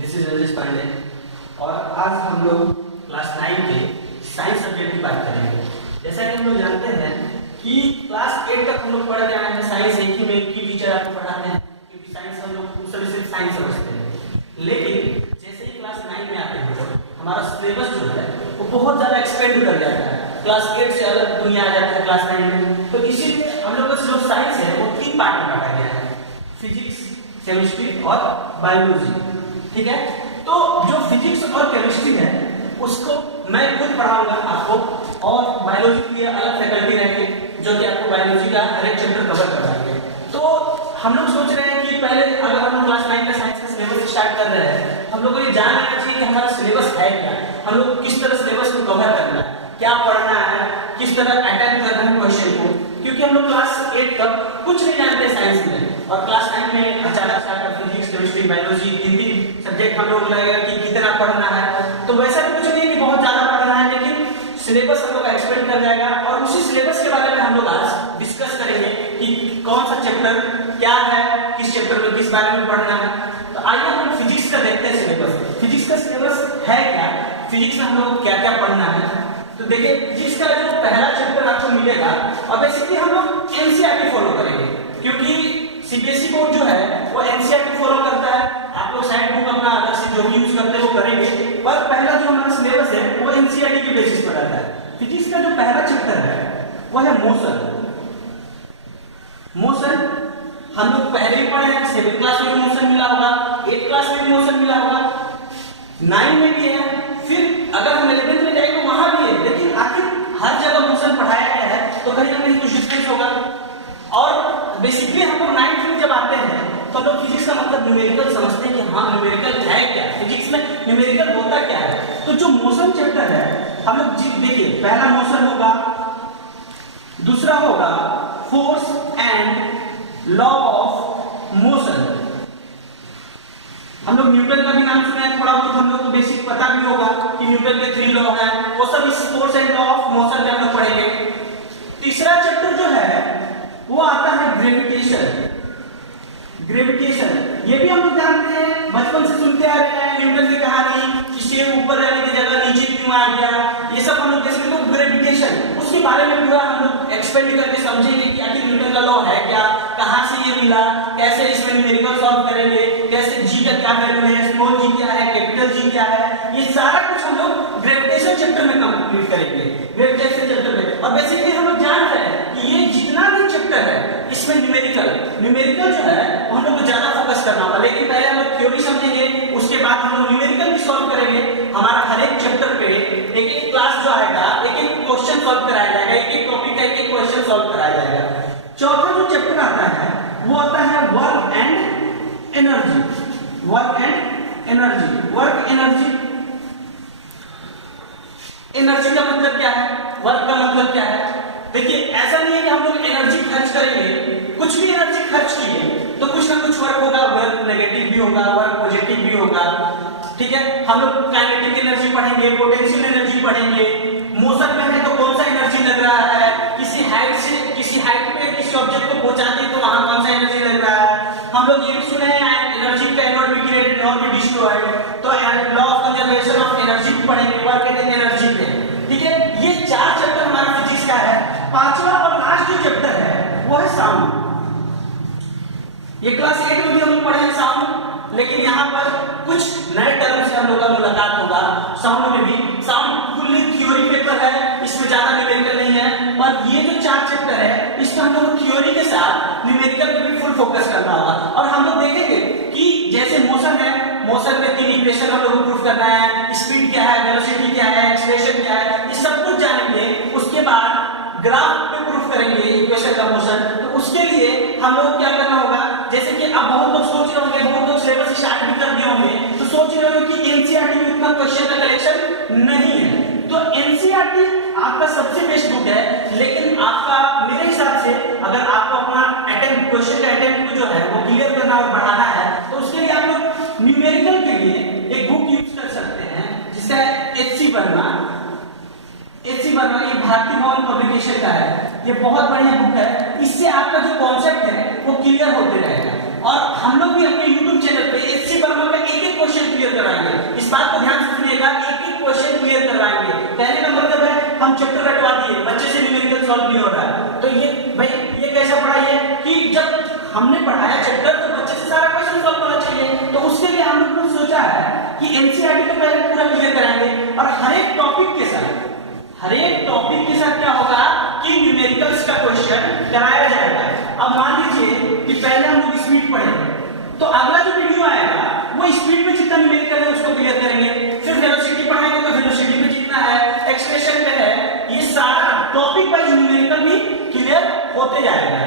This is Rajesh Pandey और आज हम लोग क्लास 9 के साइंस सब्जेक्ट की बात करेंगे। जैसा कि हम लोग जानते हैं कि क्लास 8 तक हम लोग पढ़ गए हैं साइंस, एक ही में एक ही टीचर आपको पढ़ाते हैं क्योंकि साइंस हम लोग उस तरह से साइंस समझते हैं। लेकिन जैसे ही क्लास 9 में आते हैं हमारा सिलेबस जो है वो बहुत ज़्यादा एक्सपेंड कर जाता है। क्लास 8 से अलग दुनिया आ जाता है क्लास 9 में, तो इसीलिए हम लोग का जो साइंस है वो 3 पार्ट में बांटा गया है, फिजिक्स, केमिस्ट्री और बायोलॉजी। ठीक है, तो जो फिजिक्स और केमिस्ट्री है उसको मैं खुद पढ़ाऊंगा आपको, और बायोलॉजी के लिए अलग फैकल्टी रहेंगे जो कि आपको बायोलॉजी का हर एक चैप्टर कवर करवाएंगे। तो हम लोग सोच रहे हैं कि पहले अगर हम लोग क्लास 9 का साइंस का सिलेबस स्टार्ट कर रहे हैं, हम लोग को ये जान लेना चाहिए कि हमारा सिलेबस है क्या, हम लोग को किस तरह सिलेबस को कवर करना है, क्या पढ़ना है, किस तरह अटेम्प्ट करना है क्वेश्चन को, क्योंकि हम लोग क्लास 8 तक कुछ नहीं जानते साइंस में, और क्लास 9 में अचानक से आकर फिजिक्स, केमिस्ट्री, बायोलॉजी 3 सब्जेक्ट हम लोग लगेगा कि कितना पढ़ना है। तो वैसा भी कुछ नहीं कि बहुत ज्यादा पढ़ना है, लेकिन सिलेबस हम लोग का एक्सपेंड कर जाएगा और उसी सिलेबस के बारे में हम लोग आज डिस्कस करेंगे कि कौन सा चैप्टर क्या है, किस चैप्टर में किस बारे में पढ़ना है। तो आइए हम फिजिक्स का देखते हैं सिलेबस। फिजिक्स का सिलेबस है क्या, फिजिक्स में हम लोग को क्या क्या पढ़ना है। तो देखिए, फिजिक्स का जो पहला चैप्टर आपको मिलेगा, और बेसिकली हम लोग एनसीईआरटी फॉलो करेंगे क्योंकि सीबीएसई बोर्ड जो है वो एनसीईआरटी फॉलो करता है। आप लोग साइड बुक अपना अलग से जो भी यूज करते हैं वो करेंगे, पर पहला जो हमारा सिलेबस है वो एनसीईआरटी के बेसिस पर रहता है। फिजिक्स का जो पहला चैप्टर है वो है मोशन। मोशन हम लोग पहले ही पढ़े हैं, 7th क्लास में मोशन मिला होगा, 8th क्लास में भी मोशन मिला होगा, 9 में भी है, फिर अगर हम 11th में जाएंगे तो वहां भी है। लेकिन आखिर हर जगह मोशन पढ़ाया गया है तो कहीं ना कहीं कुछ डिफरेंस होगा। और बेसिकली हम लोग 9th में जब आते हैं तो हम लोग फिजिक्स का मतलब न्यूमेरिकल समझते हैं कि हाँ न्यूमेरिकल है क्या, फिजिक्स में न्यूमेरिकल होता क्या है। तो जो मोशन चैप्टर है हम लोग देखिए, पहला मोशन होगा, दूसरा होगा force and law of motion. हम लोग न्यूटन का भी नाम सुना है, थोड़ा बहुत हम लोग को बेसिक पता भी होगा कि न्यूटन के 3 लॉ है, वो सब इस force and law of motion में हम लोग पढ़ेंगे। तीसरा चैप्टर जो है वो आता है ग्रेविटेशन। ग्रेविटेशन ये भी हम लोग जानते हैं, बचपन से सुनते आ रहे हैं न्यूटन की कहानी कि सेब ऊपर रहने की जगह नीचे क्यों आ गया, ये सब हम लोग जैसे तो ग्रेविटेशन उसके बारे में पूरा हम लोग एक्सपेंड करके समझेंगे कि आखिर न्यूटन का लॉ है क्या, कहां से ये मिला, कैसे इसमें न्यूमेरिकल सॉल्व करेंगे, कैसे जी का क्या वैल्यू है, स्मॉल जी क्या है, कैपिटल जी क्या है, ये सारा कुछ हम लोग ग्रेविटेशन चैप्टर में कंप्लीट करेंगे। ग्रेविटेशन चैप्टर में और बेसिकली हम लोग जान रहे हैं कि ये जितना भी चैप्टर है इसमें न्यूमेरिकल जो है वो हम लोग को ज्यादा फोकस करना होगा। लेकिन पहले हम लोग थ्योरी समझेंगे, उसके बाद हम लोग न्यूमेरिकल भी सॉल्व करेंगे। हमारा हर एक चैप्टर पे एक एक क्लास जो आएगा एक एक क्वेश्चन सॉल्व कराया जाएगा, एक एक टॉपिक का एक एक क्वेश्चन सॉल्व कराया जाएगा। चौथा जो चैप्टर आता है वो आता है work and energy. Work and energy, work energy, energy का मतलब क्या है, वर्क का मतलब क्या है। देखिए, ऐसा नहीं है कि हम लोग एनर्जी खर्च करेंगे, कुछ भी एनर्जी खर्च की है तो कुछ ना कुछ वर्क होगा, वर्क नेगेटिव भी होगा, वर्क पॉजिटिव भी होगा। ठीक है, हम लोग काइनेटिक एनर्जी पढ़ेंगे, पोटेंशियल एनर्जी पढ़ेंगे, मोशन में है तो कौन सा एनर्जी लग रहा है, किसी हाइट से किसी हाइट पे किसी ऑब्जेक्ट को पहुंचाते हैं तो वहां कौन सा एनर्जी लग रहा है। हम लोग ये भी सुने हैं energy can not be created not be destroyed, तो law of conservation of energy पढ़ेंगे, वर्क एंड एनर्जी पे। ठीक है, ये 4 चैप्टर हमारा फिजिक्स का है। पांचवा और लास्ट जो चैप्टर है वो है साउंड। ये क्लास 8 में भी हम लोग पढ़े हैं साउंड, लेकिन यहाँ पर कुछ नए टर्म से हम लोग का मुलाकात होगा साउंड में भी। साउंड फुल्ली थ्योरी पेपर है, इसमें ज्यादा न्यूमेरिकल नहीं है, पर ये जो 4 चैप्टर है इसमें हम लोग थ्योरी के साथ न्यूमेरिकल पे भी फुल फोकस करना होगा। और हम लोग देखेंगे कि जैसे मोशन है, मोशन में 3 इक्वेशन हम लोग को प्रूफ करना है, स्पीड क्या है, वेलोसिटी क्या है, एक्सेलरेशन क्या है, ये सब कुछ जानेंगे। उसके बाद ग्राफ पे प्रूफ करेंगे इक्वेशन का मोशन। तो उसके लिए हम लोग क्या करना होगा, जैसे कि अब बहुत लोग सोच रहे होंगे, बहुत लोग सिलेबस स्टार्ट भी कर दिए होंगे, तो सोच रहे होंगे कि एनसीईआरटी में इतना क्वेश्चन का कलेक्शन नहीं है। तो एनसीईआरटी आपका सबसे बेस्ट बुक है, लेकिन आपका मेरे हिसाब से अगर आपको अपना अटेम्प्ट क्वेश्चन का अटेम्प्ट जो है वो क्लियर करना और बढ़ाना है तो उसके लिए आप लोग न्यूमेरिकल के लिए एक बुक यूज कर सकते हैं जिसका एचसी वर्मा। एचसी वर्मा ये भारती भवन पब्लिकेशन का है, ये बहुत बढ़िया बुक है। इससे आपका जो कॉन्सेप्ट है वो क्लियर होते रहेगा। और हम लोग भी अपने YouTube चैनल पे एचसी वर्मा का एक एक क्वेश्चन क्लियर बात को ध्यान से सुनिएगा, एक एक क्वेश्चन क्लियर करवाएंगे। कहने का मतलब है हम चैप्टर रटवा दिए, बच्चे से न्यूमेरिकल सॉल्व नहीं हो रहा है, तो ये भाई ये कैसा पढ़ा है कि जब हमने पढ़ाया चैप्टर तो बच्चे से सारा क्वेश्चन सॉल्व होना चाहिए। तो उसके लिए हम लोग ने सोचा है कि एनसीईआरटी को पहले पूरा क्लियर कराएंगे और हर एक टॉपिक के साथ क्या होगा कि न्यूमेरिकल्स का क्वेश्चन कराया जाएगा। अब मान लीजिए कि पहले हम लोग स्पीड पढ़ेंगे, तो अगला जो वीडियो आएगा वो स्पीड में जितना न्यूमेरिकल है उसको क्लियर करेंगे। फिर वेलोसिटी पढ़ाएंगे तो वेलोसिटी में जितना है, एक्सप्रेशन पे है, ये सारा टॉपिक वाइज न्यूमेरिकल भी क्लियर होते जाएगा।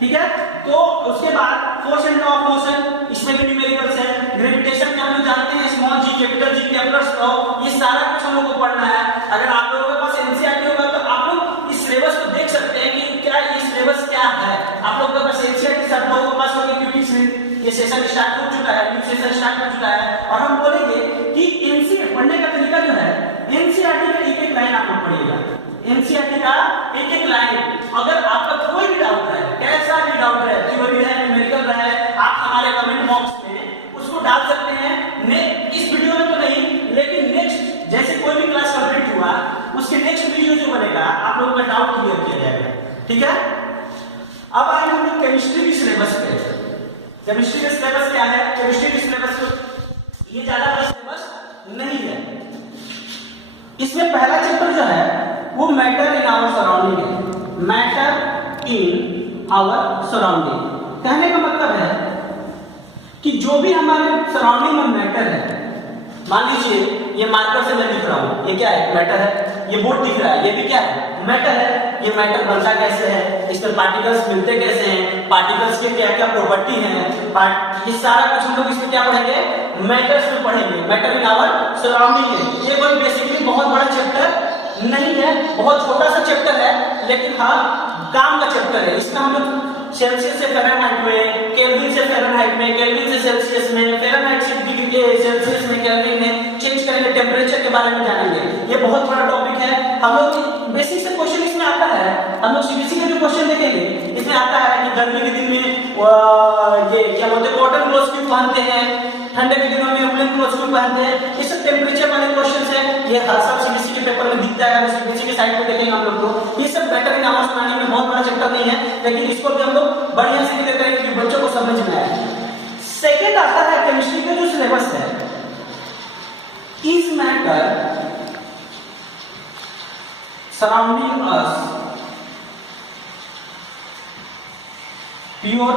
ठीक है, तो उसके बाद force and law of motion, इसमें भी न्यूमेरिकल्स है। ग्रेविटेशन में हम लोग जानते हैं स्मॉल जी, कैपिटल जी, केपलर्स लॉ, ये सारा कुछ हम लोग को पढ़ना है। अगर आप लोगों के पास एनसीईआरटी होगा तो आप लोग इस सिलेबस को देख सकते हैं कि क्या ये सिलेबस क्या है। आप लोगों के पास एनसीईआरटी सब लोगों के पास होगी, क्योंकि ये सेशन स्टार्ट हो चुका है, न्यू सेशन स्टार्ट हो चुका है। और हम बोलेंगे कि एनसीईआरटी पढ़ने का तरीका जो है, एनसीईआरटी का एक एक लाइन आप लोग पढ़िएगा, एनसीईआरटी का एक एक लाइन। अगर आपका कोई भी डाउट है, कैसा भी डाउट है, थ्योरी है, न्यूमेरिकल है, आप हमारे कमेंट बॉक्स में उसको डाल सकते हैं। इस वीडियो में तो नहीं, लेकिन नेक्स्ट जैसे कोई भी क्लास कंप्लीट हुआ उसके नेक्स्ट वीडियो जो बनेगा आप लोगों का डाउट क्लियर किया जाएगा। ठीक है, अब आए हम लोग केमिस्ट्री की सिलेबस पे। केमिस्ट्री का सिलेबस क्या है? केमिस्ट्री की सिलेबस ये ज्यादा बड़ा सिलेबस नहीं है। इसमें पहला चैप्टर जो है वो मैटर इन आवर सराउंडिंग है। मैटर इन आवर सराउंडिंग कहने का मतलब है कि जो भी हमारे सराउंडिंग में मैटर है, मान लीजिए ये मार्कर से मैं लिख रहा हूं, ये क्या है? मैटर है। ये बोर्ड दिख रहा है, ये भी क्या है? मैटर है। ये मैटर बनता कैसे है, इसमें पार्टिकल्स मिलते कैसे हैं, पार्टिकल्स के क्या क्या प्रॉपर्टी है, ये सारा कुछ हम लोग इसमें क्या पढ़ेंगे? मैटर्स में पढ़ेंगे। मैटर इन आवर सराउंडिंग है। ये कोई बेसिकली बहुत बड़ा चैप्टर नहीं है, बहुत छोटा सा चैप्टर है, लेकिन हाँ काम का चैप्टर है। इसमें हम लोग सेल्सियस से फ़ारेनहाइट में, केल्विन से फ़ारेनहाइट में, केल्विन से सेल्सियस में, फ़ारेनहाइट से सेल्सियस में, केल्विन में चेंज करेंगे, टेम्परेचर के बारे में जानेंगे। ये बहुत बड़ा टॉपिक है। हम लोग बेसिक से क्वेश्चन इसमें आता है, हम लोग सीबीएसई का जो क्वेश्चन देखेंगे इसमें आता है कि गर्मी के दिन में ये क्या बोलते हैं, कॉटन क्लोथ्स क्यों पहनते हैं, ठंडे के दिनों में वूलन क्लोथ्स क्यों पहनते हैं। ये सब टेम्परेचर वाले क्वेश्चन है। ये हर सब सीबीएसई के पेपर में दिखता है, सीबीएसई के साइट पे देखेंगे हम लोग को। ये सब मैटर इन आवर सराउंडिंग में बहुत बड़ा चैप्टर नहीं है, लेकिन इसको भी हम लोग बढ़िया से क्लियर करेंगे कि बच्चों को समझ में आए। सेकेंड आता है केमिस्ट्री का जो सिलेबस है, is matter surrounding us pure?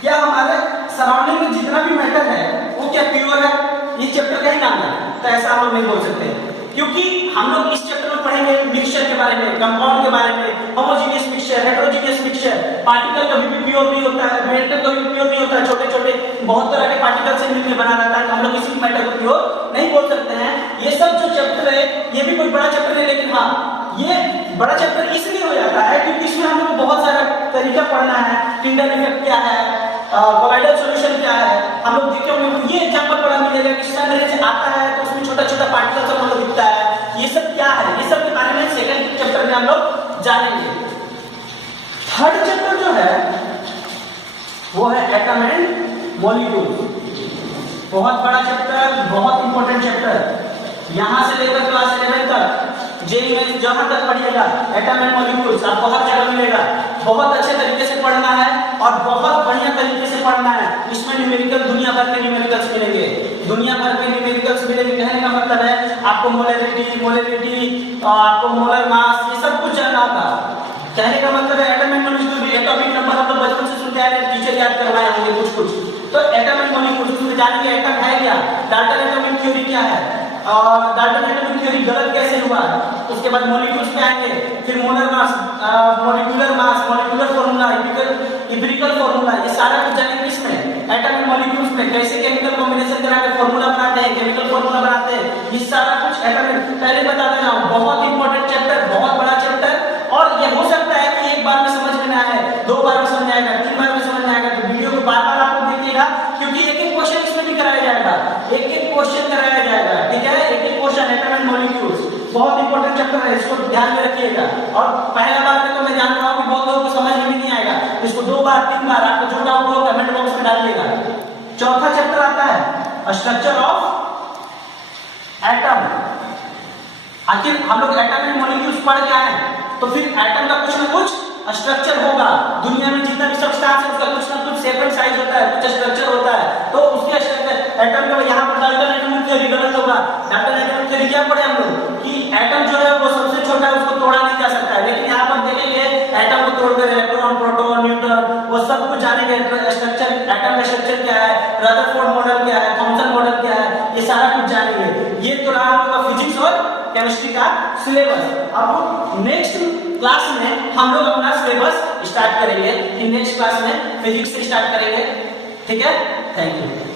क्या हमारे सराउंडिंग में जितना भी मैटर है वो क्या प्योर है? ये चैप्टर का ही नाम है, तो ऐसा हम लोग नहीं बोल सकते, क्योंकि हम लोग इस चैप्टर में पढ़ेंगे मिक्सचर के बारे में, कंपाउंड के बारे में, homogeneous mixture, heterogeneous mixture. Particle कभी भी प्योर नहीं होता है, मेटल कभी भी प्योर नहीं होता है, छोटे छोटे बहुत तरह के पार्टिकल से मिलकर बना रहता है। हम लोग किसी मैटर को प्योर नहीं बोल सकते हैं। ये सब जो चैप्टर है ये भी कोई बड़ा चैप्टर है, लेकिन हाँ ये बड़ा चैप्टर इसलिए हो जाता है क्योंकि इसमें हम लोग बहुत सारा तरीका पढ़ना है। टिंडल इफेक्ट क्या है, कोलाइडल सॉल्यूशन क्या है, हम लोग देखे होंगे। ये एग्जांपल बड़ा मिलेगा कि स्टैंडर्ड से आता है तो उसमें छोटा छोटा पार्टिकल सब हम लोग दिखता है। ये सब क्या है, ये सब के बारे में सेकंड चैप्टर में हम लोग जानेंगे। थर्ड चैप्टर जो है वो है एटम एंड मॉलिक्यूल। बहुत बड़ा चैप्टर, बहुत इंपॉर्टेंट चैप्टर। यहां से लेकर क्लास 11 तक जेई में जहां तक पढ़िएगा एटम एंड मॉलिक्यूल्स आपको हर जगह मिलेगा। बहुत अच्छे तरीके से पढ़ना है और बहुत बढ़िया तरीके से पढ़ना है। इसमें न्यूमेरिकल दुनिया भर के न्यूमेरिकल्स मिलेंगे, दुनिया भर के न्यूमेरिकल्स मिलेंगे। कहने का मतलब है आपको मोलैरिटी, आपको मोलर मास, ये सब कुछ जानना होगा। कहने का मतलब है एटम एंड मॉलिक्यूल भी, एटॉमिक नंबर हम लोग बचपन से सुनते आ रहे हैं, टीचर याद करवाए होंगे कुछ कुछ। तो एटम एंड मॉलिक्यूल उसमें जानिए एटम है क्या, डाल्टन एटॉमिक थ्योरी क्या है, और डाल्टन एटॉमिक थ्योरी गलत कैसे हुआ। उसके बाद मॉलिक्यूल्स पे आएंगे, फिर molar mass, molecular mass, molecular formula, empirical formula, ये सारा कुछ जानेंगे। इसमें एटम एंड मॉलिक्यूल्स में कैसे केमिकल कॉम्बिनेशन करा के फार्मूला बनाते हैं, केमिकल फार्मूला बनाते हैं, ये सारा कुछ एटम। पहले बता देना बहुत इंपॉर्टेंट चैप्टर, बहुत बड़ा चैप्टर। और ये हो सकता है कि एक बार में समझ में ना आए, 2 बार में समझ आएगा, 3 बार में समझ में आएगा। तो वीडियो को बार बार आप लोग देखिएगा, क्योंकि एक एक क्वेश्चन इसमें भी कराया जाएगा, एक एक क्वेश्चन कराया जाएगा। ठीक है, एक एक क्वेश्चन एटम एंड मॉलिक्यूल्स बहुत इंपॉर्टेंट चैप्टर है, इसको ध्यान में रखिएगा। और पहला बार में तो मैं जान रहा हूँ कि बहुत लोगों को समझ में भी नहीं आएगा, इसको 2 बार 3 बार आपको जो डाउट हो कमेंट बॉक्स में डालिएगा। चौथा चैप्टर आता है स्ट्रक्चर ऑफ एटम, आखिर हम लोग एटम एंड मॉलिक्यूल्स पढ़ के आए हैं, तो फिर एटम का कुछ ना कुछ स्ट्रक्चर होगा। दुनिया में जितना भी सब्सटेंस है उसका कुछ ना कुछ शेप एंड साइज होता है, कुछ स्ट्रक्चर होता है, तो उसके स्ट्रक्चर एटम का यहाँ पर डाल्टन एटॉमिक थ्योरी गलत होगा। डाल्टन एटॉमिक थ्योरी क्या पढ़े हम लोग कि एटम जो है वो सबसे छोटा है, उसको तोड़ा नहीं जा सकता है, लेकिन यहाँ पर देखेंगे एटम को तोड़कर इलेक्ट्रॉन, प्रोटॉन, न्यूट्रॉन वो सब कुछ जानेंगे। स्ट्रक्चर, एटम का स्ट्रक्चर क्या है, रदरफोर्ड मॉडल क्या है, थॉमसन मॉडल क्या है, ये सारा कुछ जानेंगे। ये तो रहा हम लोग का फिजिक्स और केमिस्ट्री का सिलेबस। अब नेक्स्ट क्लास में हम लोग अपना सिलेबस स्टार्ट करेंगे, नेक्स्ट क्लास में फिजिक्स से स्टार्ट करेंगे, ठीक है। Thank you.